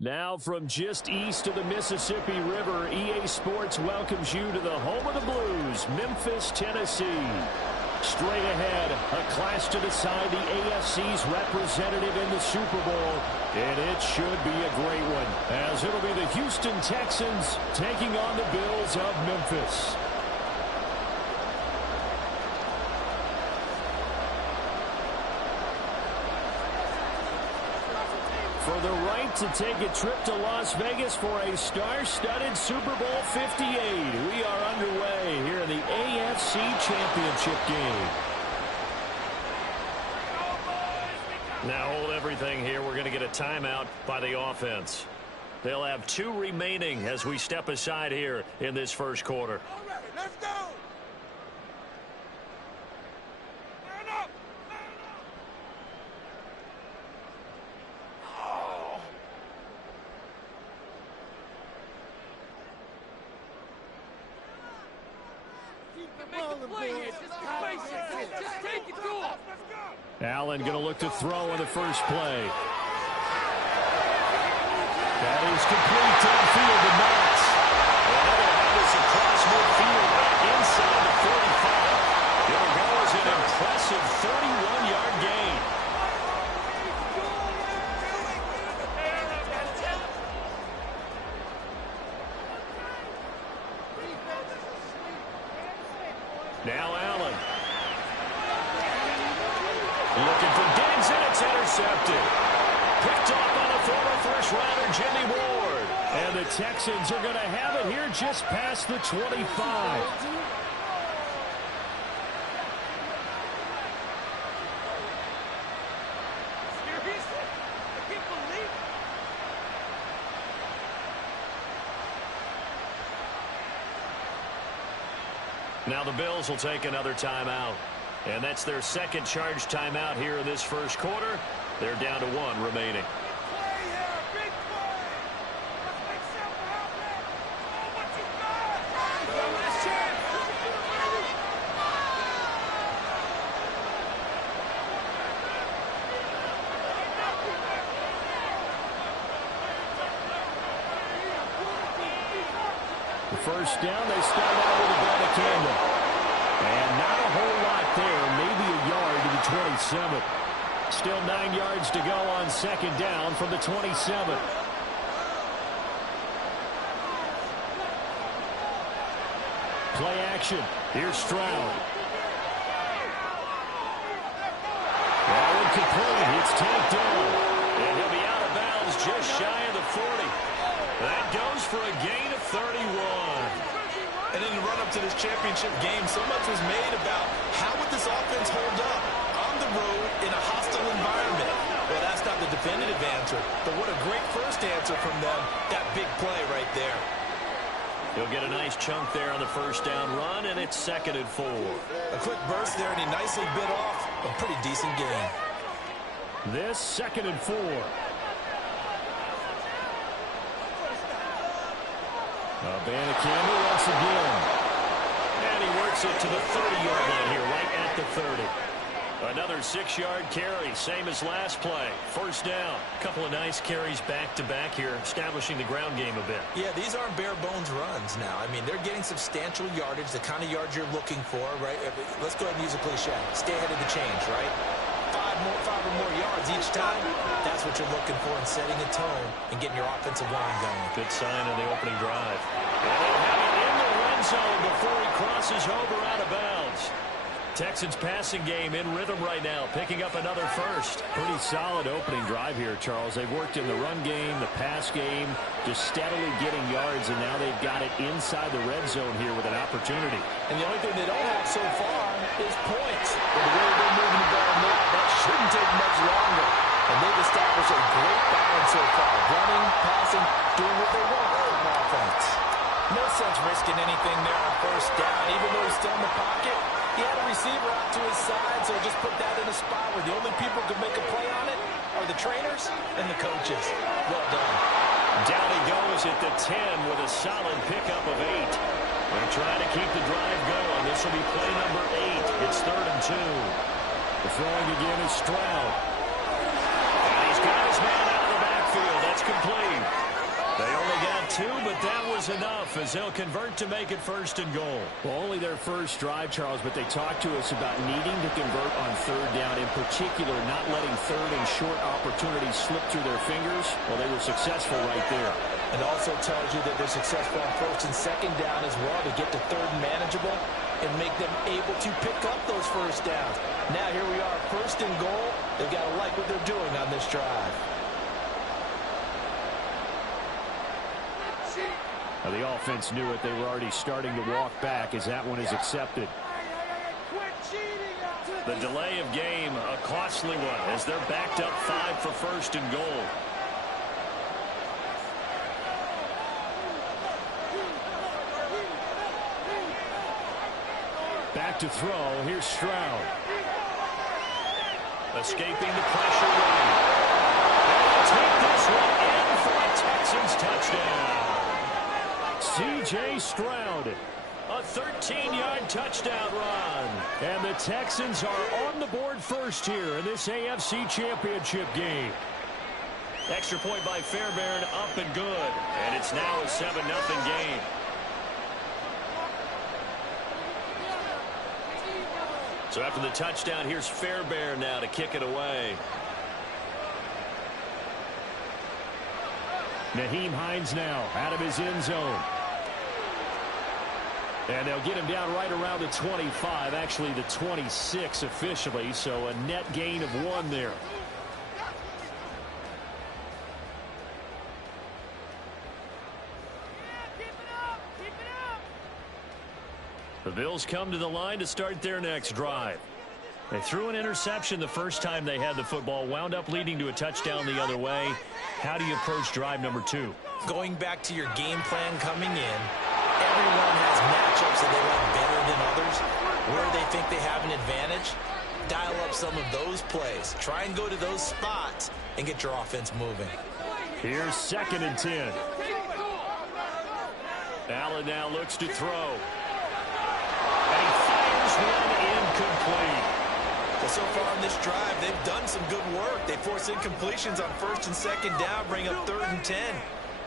Now from just east of the Mississippi River, EA Sports welcomes you to the home of the Blues, Memphis, Tennessee. Straight ahead, a clash to decide the AFC's representative in the Super Bowl, and it should be a great one, as it'll be the Houston Texans taking on the Bills of Memphis. For the right to take a trip to Las Vegas for a star-studded Super Bowl 58. We are underway here in the AFC Championship game. Now hold everything here. We're going to get a timeout by the offense. They'll have 2 remaining as we step aside here in this first quarter. All right, let's go. Allen going to look to throw on the first play. That is complete downfield to Knox. And that'll have us across midfield inside the 45. It'll go as an impressive 31-yard gain. Now Allen. Looking for Diggs, and it's intercepted. Picked off by the former first-rounder Jimmy Ward. And the Texans are going to have it here just past the 25. Now the Bills will take another timeout. And that's their second charge timeout here in this first quarter. They're down to 1 remaining. The first down, they start out with a ball to Campbell. And not a whole lot there, maybe a yard to the 27. Still 9 yards to go on second down from the 27. Play action. Here's Stroud. That one complete. It's tapped down. And he'll be out of bounds just shy of the 40. That goes for a gain of 31. And in the run-up to this championship game, so much was made about how would this offense hold up on the road in a hostile environment. Well, that's not the definitive answer, but what a great first answer from them. That big play right there. He'll get a nice chunk there on the first down run, and it's 2nd and 4. A quick burst there, and he nicely bit off a pretty decent gain. This 2nd and 4. Campbell once again. And he works it to the 30-yard line here, right at the 30. Another 6-yard carry, same as last play. First down. A couple of nice carries back-to-back here, establishing the ground game a bit. Yeah, these aren't bare-bones runs now. I mean, they're getting substantial yardage, the kind of yards you're looking for, right? Let's go ahead and use a cliche. Stay ahead of the change, right? 5 or more yards each time. That's what you're looking for in setting a tone and getting your offensive line going. Good sign on the opening drive. And they'll have it in the red zone before he crosses over out of bounds. Texans passing game in rhythm right now, picking up another first. Pretty solid opening drive here, Charles. They've worked in the run game, the pass game, just steadily getting yards, and now they've got it inside the red zone here with an opportunity. And the only thing they don't have so far is points. But the way they're moving the ball now, that shouldn't take much longer. And they've established a great balance so far. Running, passing, doing what they want on offense. No sense risking anything there on first down. Even though he's still in the pocket, he had a receiver out to his side, so just put that in a spot where the only people who can make a play on it are the trainers and the coaches. Well done. Down he goes at the 10 with a solid pickup of 8. They're trying to keep the drive going. This will be play number 8. It's 3rd and 2. The throwing again is Stroud. And he's got his man out of the backfield. That's That's complete. They only got 2, but that was enough as they'll convert to make it 1st and goal. Well, only their first drive, Charles, but they talked to us about needing to convert on 3rd down, in particular not letting 3rd and short opportunities slip through their fingers. Well, they were successful right there. It also tells you that they're successful on 1st and 2nd down as well to get to 3rd and manageable and make them able to pick up those 1st downs. Now here we are, 1st and goal. They've got to like what they're doing on this drive. Now, the offense knew it. They were already starting to walk back as that one is accepted. The delay of game, a costly one, as they're backed up 5 for 1st and goal. Back to throw. Here's Stroud. Escaping the pressure rate. They'll take this one in for a Texans touchdown. C.J. Stroud. A 13-yard touchdown run. And the Texans are on the board first here in this AFC Championship game. Extra point by Fairbairn, up and good. And it's now a 7-0 game. So after the touchdown, here's Fairbairn now to kick it away. Nyheim Hines now out of his end zone. And they'll get him down right around the 25, actually the 26 officially, so a net gain of 1 there. The Bills come to the line to start their next drive. They threw an interception the first time they had the football, wound up leading to a touchdown the other way. How do you approach drive number 2? Going back to your game plan coming in, everyone has matchups that they like better than others. Where they think they have an advantage, dial up some of those plays. Try and go to those spots and get your offense moving. Here's 2nd and 10. Allen now looks to throw. And he fires one incomplete. Well, so far on this drive, they've done some good work. They force incompletions on 1st and 2nd down, bring up 3rd and 10.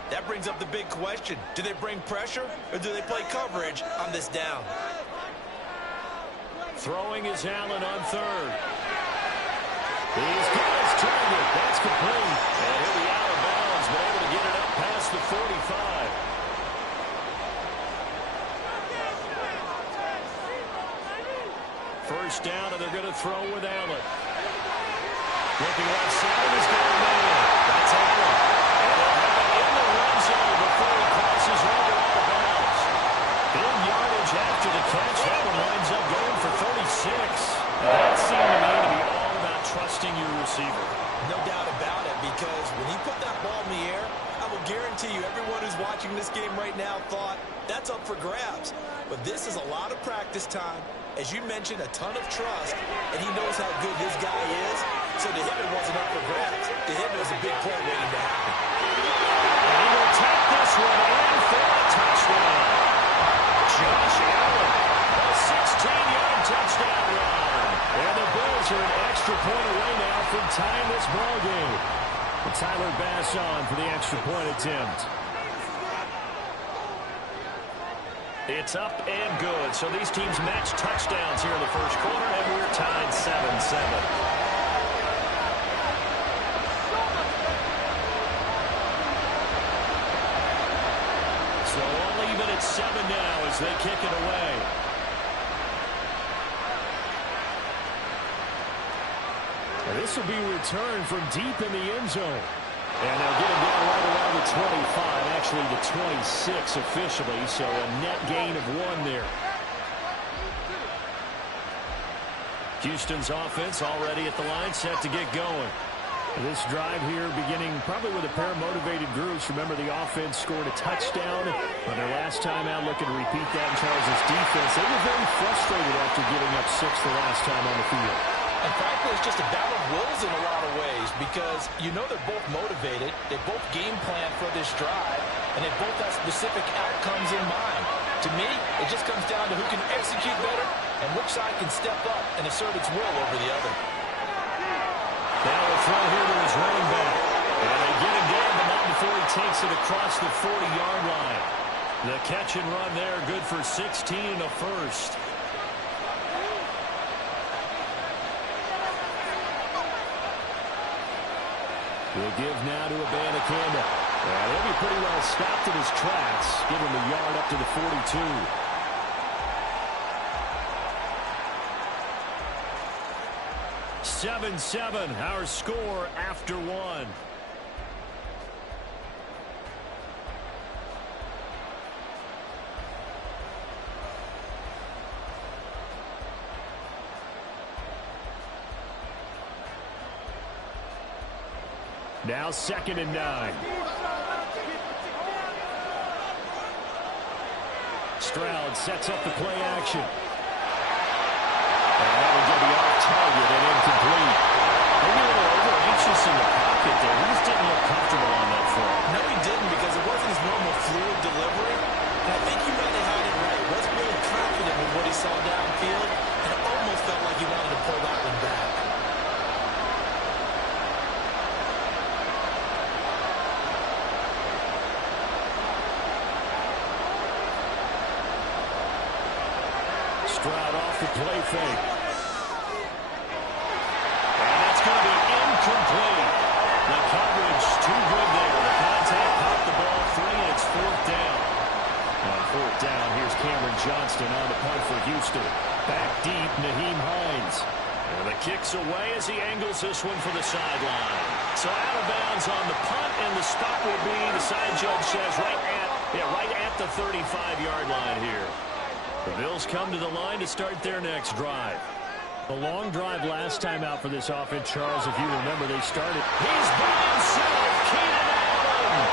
That brings up the big question. Do they bring pressure or do they play coverage on this down? Throwing is Allen on 3rd. He's got his target. That's complete. And he'll be out of bounds, but able to get it up past the 45. First down, and they're going to throw with Allen. Looking left side, he's got a man. That's Allen. And they'll have it in the red zone before he crosses over out of bounds. Big yardage after the catch. That one winds up going for 36. That seemed to me to be all about trusting your receiver. No doubt about it, because when he put that ball in the air, I will guarantee you everyone who's watching this game right now thought that's up for grabs. But this is a lot of practice time. As you mentioned, a ton of trust, and he knows how good this guy is. So to him, it wasn't up for grabs. To him, it was a big play waiting to happen. And he will take this one in for a touchdown. Josh Allen, a 16-yard touchdown run. And the Bills are an extra point away now from tying this ball game. And Tyler Bass on for the extra point attempt. It's up and good. So these teams match touchdowns here in the first quarter, and we're tied 7-7. So all even at 7 now as they kick it away. And this will be returned from deep in the end zone. And they'll get him down right around the 25, actually the 26 officially, so a net gain of 1 there. Houston's offense already at the line, set to get going. This drive here beginning probably with a pair of motivated groups. Remember, the offense scored a touchdown on their last time out, looking to repeat that in Charles' defense. They were very frustrated after giving up 6 the last time on the field. And frankly, it's just a battle of wills in a lot of ways because you know they're both motivated, they both game plan for this drive, and they both have specific outcomes in mind. To me, it just comes down to who can execute better and which side can step up and assert its will over the other. Now a throw here to his running back. And they get him down, but not before he takes it across the 40-yard line. The catch and run there, good for 16 and a first. We'll give now to Abanikanda. And he'll be pretty well stopped in his tracks. Give him a yard up to the 42. 7-7, our score after one. Now 2nd and 9. Stroud sets up the play action. And that one going to be off target and incomplete. Maybe a little over-anxious in the pocket there. He just didn't look comfortable on that throw. No, he didn't, because it wasn't his normal fluid delivery. And I think he really had it right. Wasn't really confident with what he saw downfield, and it almost felt like he wanted to pull that one back. Stroud off the play fake. And that's going to be incomplete. The coverage too good there. The contact popped the ball free, and it's 4th down. On 4th down, here's Cameron Johnston on the punt for Houston. Back deep, Nyheim Hines. And the kick's away as he angles this one for the sideline. So out of bounds on the punt, and the spot will be, the side judge says, right at the 35-yard line here. The Bills come to the line to start their next drive. A long drive last time out for this offense, Charles. If you remember, they started. He's by himself, Keenan Allen.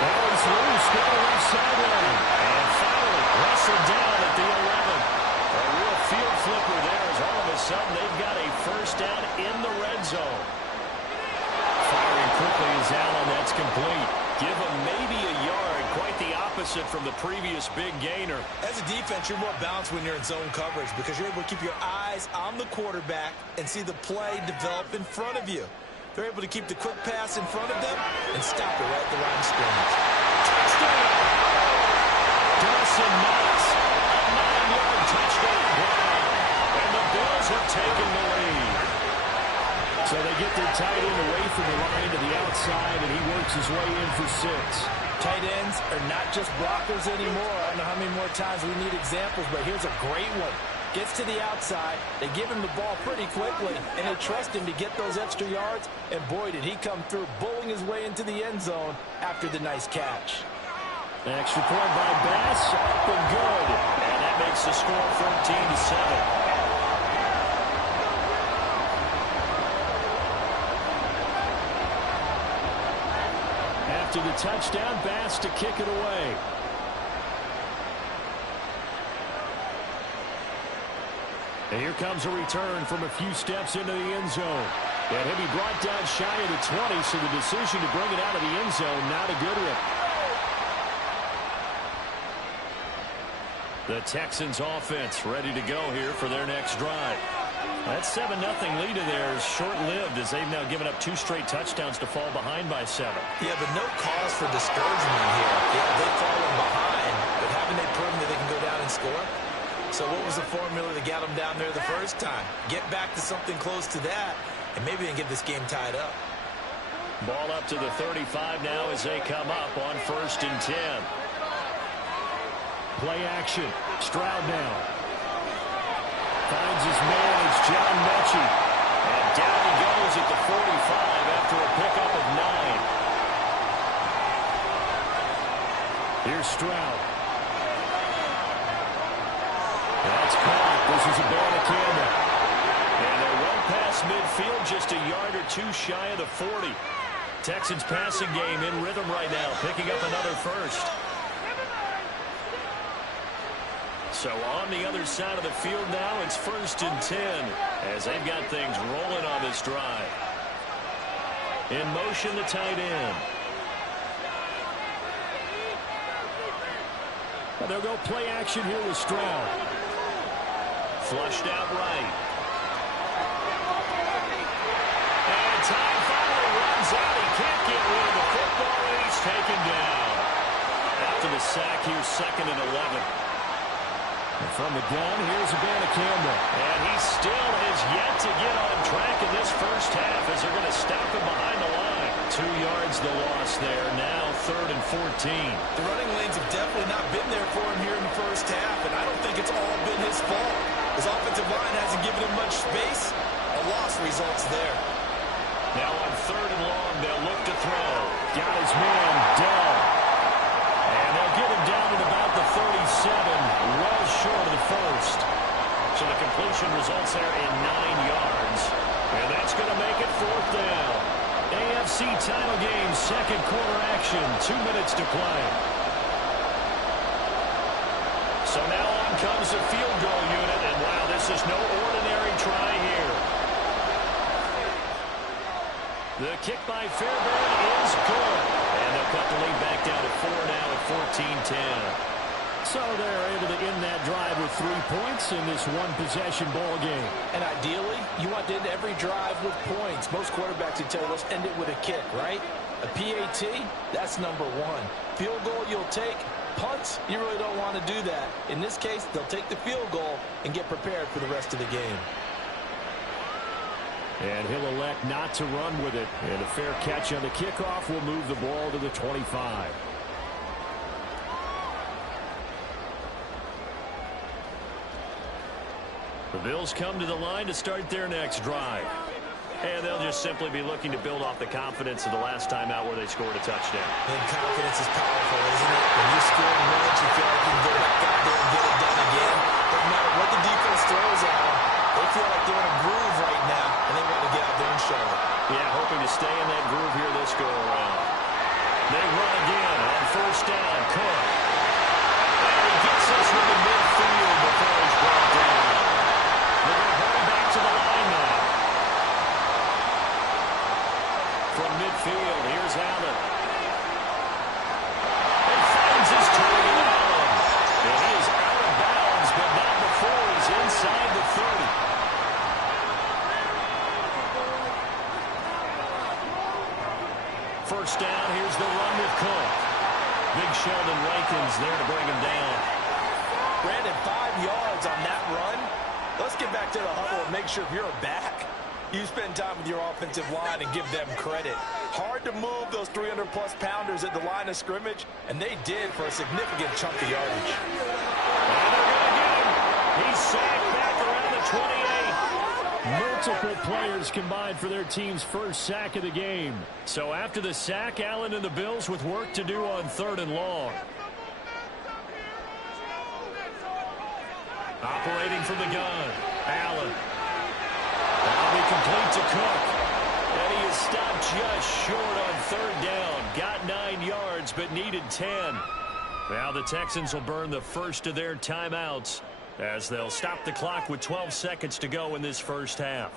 Allen's loose, go to left sideline. And finally wrestled down at the 11. A real field flipper there as all of a sudden they've got a first down in the red zone. Firing quickly as Allen, that's complete. Give him maybe a yard, quite the opposite from the previous big gainer. As a defense, you're more balanced when you're in zone coverage because you're able to keep your eyes on the quarterback and see the play develop in front of you. They're able to keep the quick pass in front of them and stop it right at the line of scrimmage. Touchdown! Dawson Knox, a 9-yard touchdown run. And the Bills have taken the lead. So they get their tight end away from the line to the outside, and he works his way in for 6. Tight ends are not just blockers anymore. I don't know how many more times we need examples, but here's a great one. Gets to the outside, they give him the ball pretty quickly, and they trust him to get those extra yards, and boy, did he come through, bowling his way into the end zone after the nice catch. Extra point by Bass, up and good. And that makes the score 14-7. After the touchdown, Bass to kick it away. And here comes a return from a few steps into the end zone. And he'll be brought down shy of the 20, so the decision to bring it out of the end zone, not a good one. The Texans offense ready to go here for their next drive. That 7-0 lead of theirs short-lived as they've now given up 2 straight touchdowns to fall behind by 7. Yeah, but no cause for discouragement here. Yeah, they've fallen behind, but haven't they proven that they can go down and score? So what was the formula that got them down there the first time? Get back to something close to that, and maybe they can get this game tied up. Ball up to the 35 now as they come up on 1st and 10. Play action. Stroud now. Finds his man. It's John Mechie. And down he goes at the 45 after a pickup of 9. Here's Stroud. That's caught. This is Abanikanda. And they're well past midfield, just a yard or 2 shy of the 40. Texans passing game in rhythm right now, picking up another first. So on the other side of the field now, it's 1st and 10 as they've got things rolling on this drive. In motion, the tight end. And they'll go play action here with Stroud. Flushed out right. And time finally runs out. He can't get rid of the football, and he taken down. After the sack, here's 2nd and 11. And from the gun, here's Abanikanda. And he still has yet to get on track in this first half as they're going to stop him behind the line. 2 yards the loss there. Now 3rd and 14. The running lanes have definitely not been there for him here in the first half, and I don't think it's all been his fault. His offensive line hasn't given him much space. A loss results there. Now on 3rd and long, they'll look to throw. Got his man, Dell. And they'll get him down at about the 37, well short of the first. So the completion results there in 9 yards. And that's going to make it 4th down. AFC title game, 2nd quarter action, 2 minutes to play. So now on comes the field goal unit, and wow, this is no ordinary try here. The kick by Fairbairn is good. And they'll cut the lead back down to 4 now at 14-10. So they're able to end that drive with 3 points in this one-possession ball game. And ideally, you want to end every drive with points. Most quarterbacks would tell you, let's end it with a kick, right? A PAT, that's number 1. Field goal you'll take. Punts, you really don't want to do that. In this case, they'll take the field goal and get prepared for the rest of the game. And he'll elect not to run with it. And a fair catch on the kickoff will move the ball to the 25. The Bills come to the line to start their next drive. And they'll just simply be looking to build off the confidence of the last time out where they scored a touchdown. And confidence is powerful, isn't it? When you score once, you feel like you can go back out there and get it done again. Doesn't matter what the defense throws at them. They feel like they're in a groove right now, and they want to get out there and show it. Yeah, hoping to stay in that groove here this go-around. They run again on 1st down. Cook. And he gets us to the midfield before he's brought down. They're going to hurry back to the line now. From midfield, here's Allen. He finds his target, Allen. And he is out of bounds, but not before he's inside the 30. First down, here's the run with Cook. Big Sheldon Rankins there to bring him down. Brandon, 5 yards on that run. Let's get back to the huddle and make sure if you're a back, you spend time with your offensive line and give them credit. Hard to move those 300-plus pounders at the line of scrimmage, and they did for a significant chunk of yardage. And they're going to get him. He's sacked back around the 28. Multiple players combined for their team's first sack of the game. So after the sack, Allen and the Bills with work to do on 3rd and long. Operating from the gun, Allen. That'll be complete to Cook. And he is stopped just short on 3rd down. Got 9 yards, but needed 10. Now the Texans will burn the first of their timeouts as they'll stop the clock with 12 seconds to go in this first half.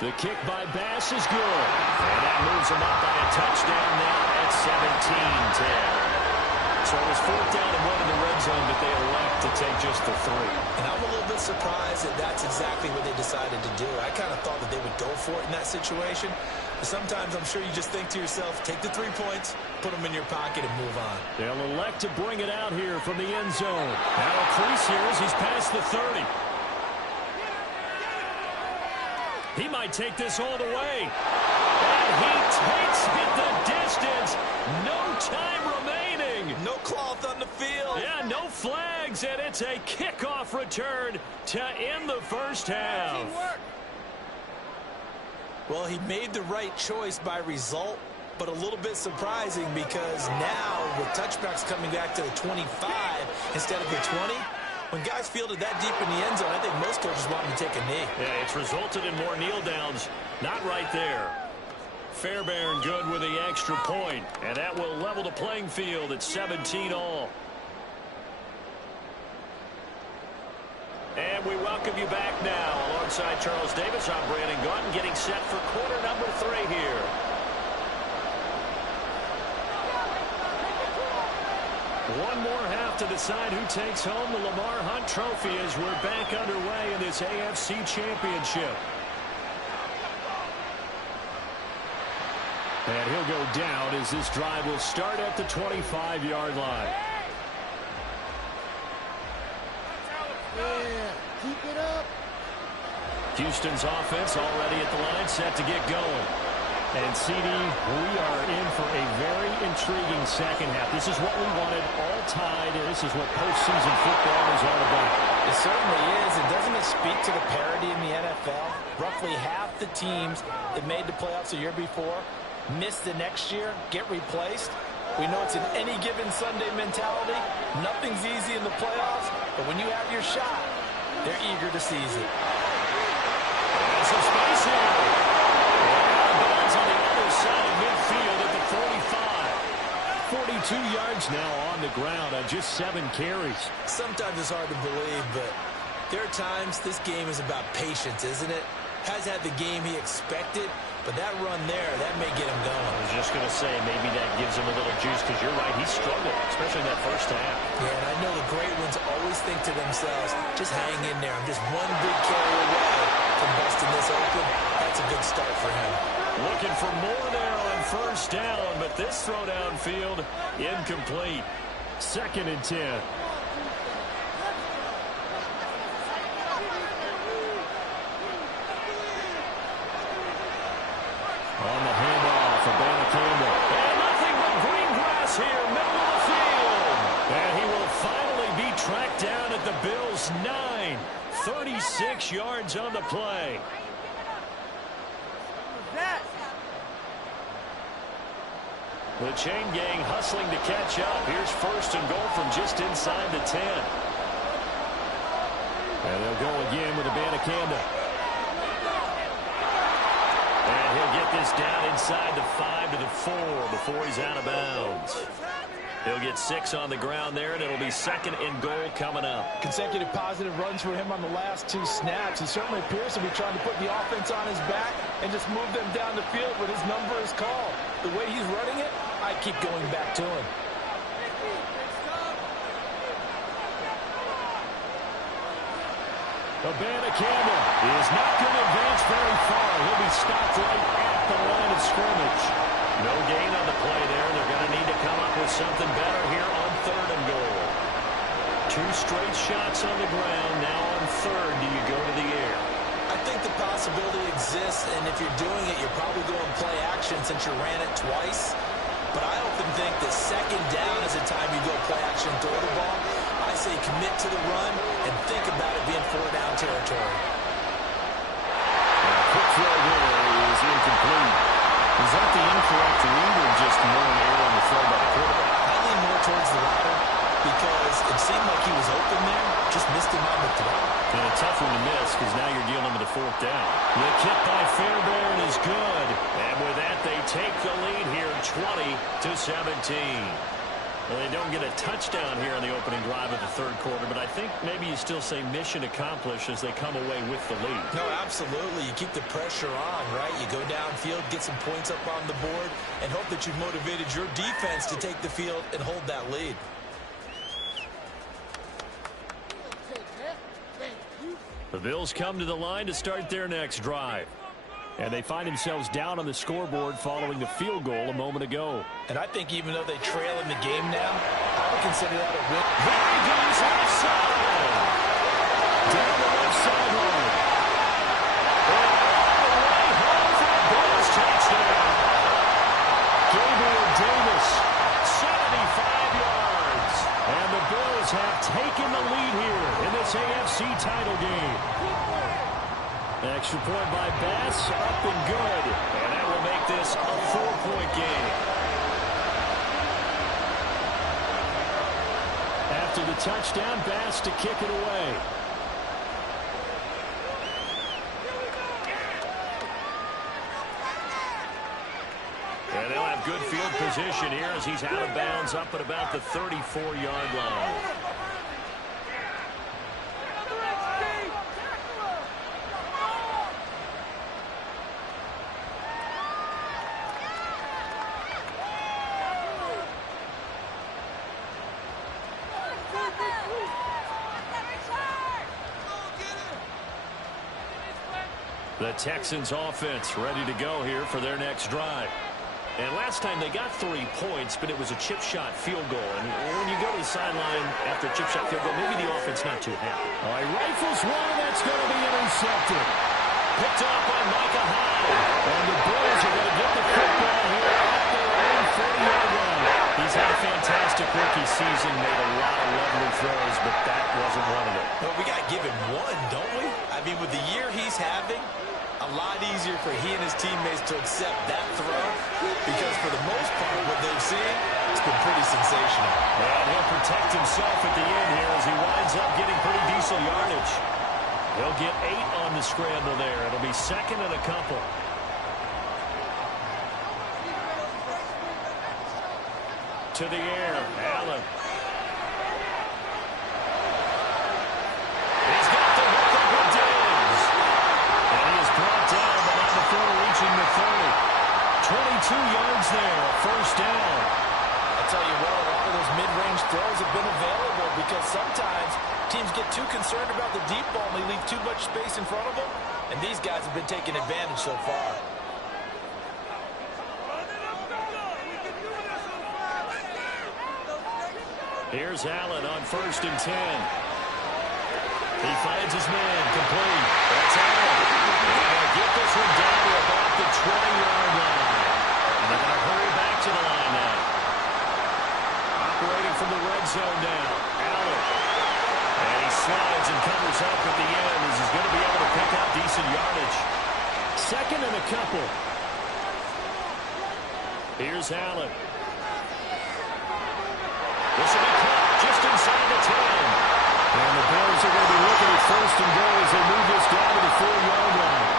The kick by Bass is good. And that moves him up by a touchdown now at 17-10. So it was 4th down and 1 in the red zone, but they elect to take just the 3. And I'm a little bit surprised that that's exactly what they decided to do. I kind of thought that they would go for it in that situation. But sometimes I'm sure you just think to yourself, take the 3 points, put them in your pocket, and move on. They'll elect to bring it out here from the end zone. Now a crease here as he's past the 30. He might take this all the way. And he takes it the distance. No time remaining. No cloth on the field. Yeah, no flags, and it's a kickoff return to end the first half. Well, he made the right choice by result, but a little bit surprising because now with touchbacks coming back to the 25 instead of the 20, when guys fielded that deep in the end zone, I think most coaches want him to take a knee. Yeah, it's resulted in more kneel downs. Not right there. Fairbairn good with the extra point, and that will level the playing field at 17-all. And we welcome you back now. Alongside Charles Davis, I'm Brandon Gaudin, getting set for quarter number 3 here. One more half to decide who takes home the Lamar Hunt Trophy as we're back underway in this AFC Championship. And he'll go down as this drive will start at the 25-yard line. Yeah, keep it up. Houston's offense already at the line, set to get going. And CD, we are in for a very intriguing second half. This is what we wanted, all tied, and this is what postseason football is all about. It certainly is. And doesn't it speak to the parity in the NFL? Roughly half the teams that made the playoffs the year before miss the next year, get replaced. We know it's an any given Sunday mentality. Nothing's easy in the playoffs, but when you have your shot, they're eager to seize it. There's some space here. Bounds on the other side of midfield at the 45. 42 yards now on the ground on just 7 carries. Sometimes it's hard to believe, but there are times this game is about patience, isn't it? Has had the game he expected, but that run there, that may get him going. I was just going to say, maybe that gives him a little juice, because you're right, he struggled, especially in that first half. Yeah, and I know the great ones always think to themselves, just hang in there. I'm just one big carry away from busting this open. That's a good start for him. Looking for more there on first down, but this throw downfield, incomplete. 2nd and 10. On the handoff for Banacanda. And nothing but green grass here, middle of the field. And he will finally be tracked down at the Bills' 9. 36 yards on the play. The chain gang hustling to catch up. Here's 1st and goal from just inside the 10. And they'll go again with Banacanda. And he'll get this down inside the 5 to the 4 before he's out of bounds. He'll get 6 on the ground there, and it'll be 2nd and goal coming up. Consecutive positive runs for him on the last 2 snaps. He certainly appears to be trying to put the offense on his back and just move them down the field when his number is called. The way he's running it, I keep going back to him. Banacanda is not going to advance very far. He'll be stopped right at the line of scrimmage. No gain on the play there. They're going to need to come up with something better here on 3rd and goal. 2 straight shots on the ground. Now on 3rd, do you go to the air? I think the possibility exists, and if you're doing it, you're probably going play action since you ran it twice. But I often think that 2nd down is a time you go play action, throw the ball. I say commit to the run and think about it being 4-down territory. Quick throw there is incomplete. Is that the incorrect read or just more an error on the throw by the quarterback? I lean more towards the latter because it seemed like he was open there, just missed him on the throw. And a tough one to miss because now you're dealing with a 4th down. The kick by Fairbairn is good. And with that, they take the lead here 20-17. Well, they don't get a touchdown here in the opening drive of the 3rd quarter, but I think maybe you still say mission accomplished as they come away with the lead. No, absolutely. You keep the pressure on, right? You go downfield, get some points up on the board, and hope that you've motivated your defense to take the field and hold that lead. The Bills come to the line to start their next drive. And they find themselves down on the scoreboard following the field goal a moment ago. And I think even though they trail in the game now, I would consider that a win. There he goes left side. Down the left sideline. And all the way home for a Bills touchdown. Gabriel Davis. 75 yards. And the Bills have taken the lead here in this AFC title game. Extra point by Bass, up and good. And that will make this a 4-point game. After the touchdown, Bass to kick it away. And they'll have good field position here as he's out of bounds up at about the 34-yard line. The Texans offense ready to go here for their next drive. And last time they got 3 points, but it was a chip shot field goal. And when you go to the sideline after a chip shot field goal, maybe the offense not too happy. All right, rifles one, that's going to be intercepted. Picked up by Micah Hyde. And the Bills are going to get the football here at their own 40-yard line. He's had a fantastic rookie season, made a lot of lovely throws, but that wasn't one of them. Well, we got to give him one, don't we? I mean, with the year he's having, a lot easier for he and his teammates to accept that throw because for the most part, what they've seen, it's been pretty sensational. And he'll protect himself at the end here as he winds up getting pretty decent yardage. He'll get 8 on the scramble there. It'll be second and a couple. To the air, Allen. He's got the hook up with Diggs. And he is brought down, but not before reaching the 30. 22 yards there, first down. I tell you what, a lot of those mid-range throws have been available because sometimes teams get too concerned about the deep ball and they leave too much space in front of them, and these guys have been taking advantage so far. Here's Allen on 1st and 10. He finds his man, complete. That's Allen. They're going to get this one down to about the 20-yard line. And they're going to hurry back to the line now. Operating from the red zone now. Allen. And he slides and covers up at the end as he's going to be able to pick up decent yardage. Second and a couple. Here's Allen. This will be caught just inside the 10. And the Bears are going to be looking at 1st and goal as they move this down to the 4-yard line.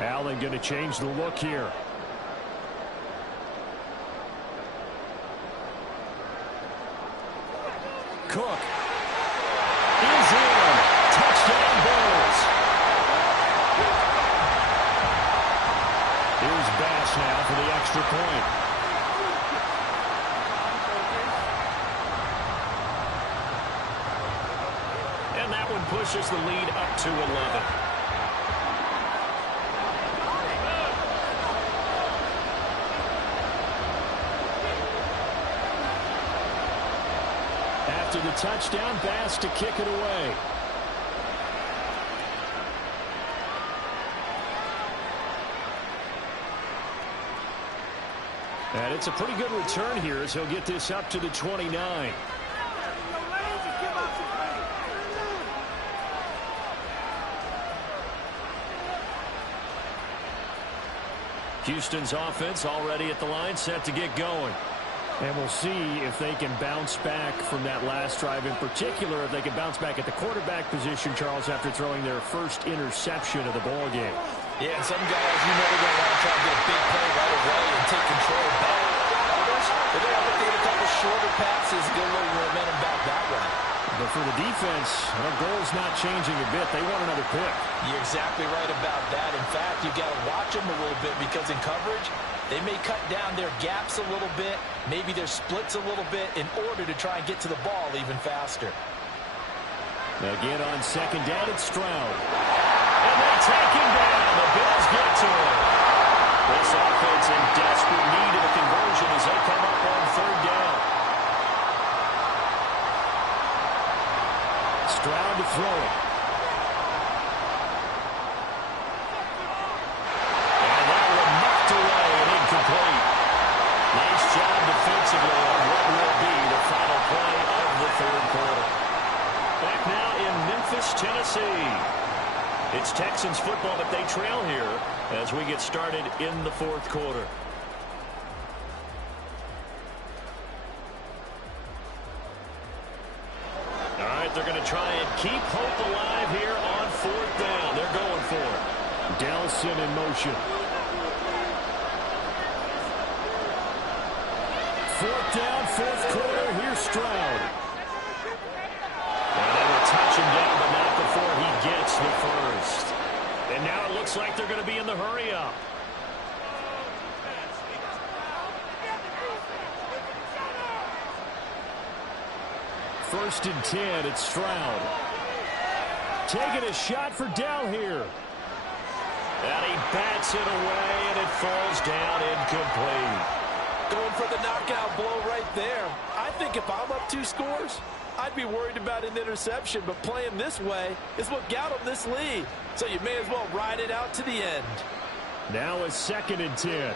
Allen going to change the look here. Cook is in. Touchdown Bills. Here's Bass now for the extra point. And that one pushes the lead up to 11. After the touchdown, Bass to kick it away. And it's a pretty good return here as he'll get this up to the 29. Houston's offense already at the line, set to get going. And we'll see if they can bounce back from that last drive, in particular if they can bounce back at the quarterback position, Charles, after throwing their first interception of the ball game. Yeah, and some guys, you know, they're going to want to try to get a big play right away and take control back. Others, they're going to have to get a couple shorter passes, get a little momentum back that way. But for the defense, their goal's not changing a bit. They want another pick. You're exactly right about that. In fact, you've got to watch them a little bit because in coverage, they may cut down their gaps a little bit, maybe their splits a little bit in order to try and get to the ball even faster. Again on second down, it's Stroud. And they take him down. The Bills get to him. This offense in desperate need of a conversion as they come up on 3rd down. Stroud to throw it. And that one knocked away and incomplete. Nice job defensively on what will be the final play of the 3rd quarter. Back now in Memphis, Tennessee. It's Texans football, but they trail here as we get started in the 4th quarter. All right, they're going to try and keep hope alive here on 4th down. They're going for it. Delson in motion. 4th down, 4th quarter. Here's Stroud. And they will touch him down, but not before he gets the first. And now it looks like they're going to be in the hurry-up. 1st and 10. It's Stroud. Taking a shot for Dell here. And he bats it away, and it falls down incomplete. Going for the knockout blow right there. I think if I'm up 2 scores, I'd be worried about an interception, but playing this way is what got him this lead. So you may as well ride it out to the end. Now a 2nd and 10.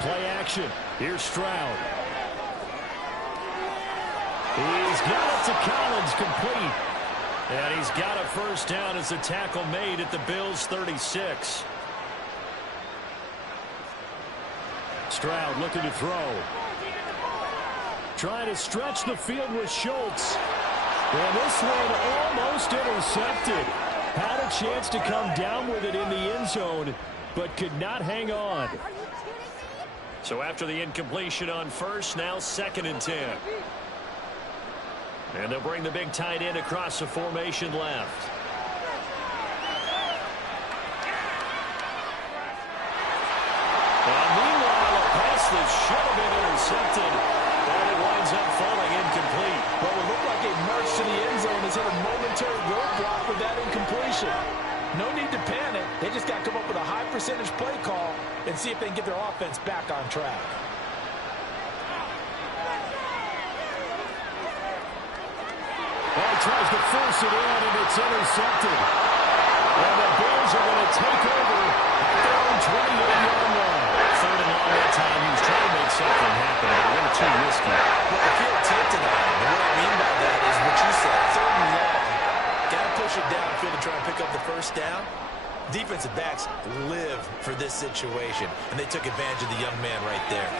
Play action. Here's Stroud. He's got it to Collins, complete. And he's got a 1st down as the tackle made at the Bills' 36. Stroud looking to throw. Trying to stretch the field with Schultz. And this one almost intercepted. Had a chance to come down with it in the end zone, but could not hang on. So after the incompletion on 1st, now 2nd and 10. And they'll bring the big tight end across the formation left. And meanwhile, a pass that should have been intercepted, and it winds up falling incomplete. What would look like a march to the end zone has hit a momentary roadblock with that incompletion. No need to panic. They just got to come up with a high percentage play call and see if they can get their offense back on track. Well, he tries to force it in, and it's intercepted. And the Bills are going to take over at their own 28-yard line. 3rd and long that time. He was trying to make something happen, but a little too risky. Well, I feel tempted on him. And what I mean by that is what you said, 3rd and long. Got to push it downfield to try and pick up the 1st down. Defensive backs live for this situation, and they took advantage of the young man right there.